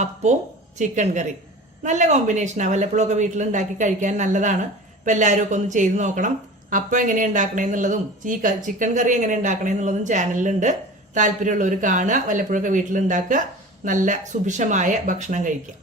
അപ്പവും ചിക്കൻ കറി. നല്ല കോമ്പിനേഷനാണ്. വല്ലപ്പോഴൊക്കെ വീട്ടിലുണ്ടാക്കി കഴിക്കാൻ നല്ലതാണ്. അപ്പം എല്ലാവരും ഒക്കെ ഒന്ന് ചെയ്ത് നോക്കണം. അപ്പം എങ്ങനെ ഉണ്ടാക്കണേന്നുള്ളതും ചിക്കൻ കറി എങ്ങനെ ഉണ്ടാക്കണേന്നുള്ളതും ചാനലിലുണ്ട്. താല്പര്യമുള്ളവർ കാണുക, വല്ലപ്പോഴൊക്കെ വീട്ടിലുണ്ടാക്കുക, നല്ല സുഭിക്ഷമായ ഭക്ഷണം കഴിക്കുക.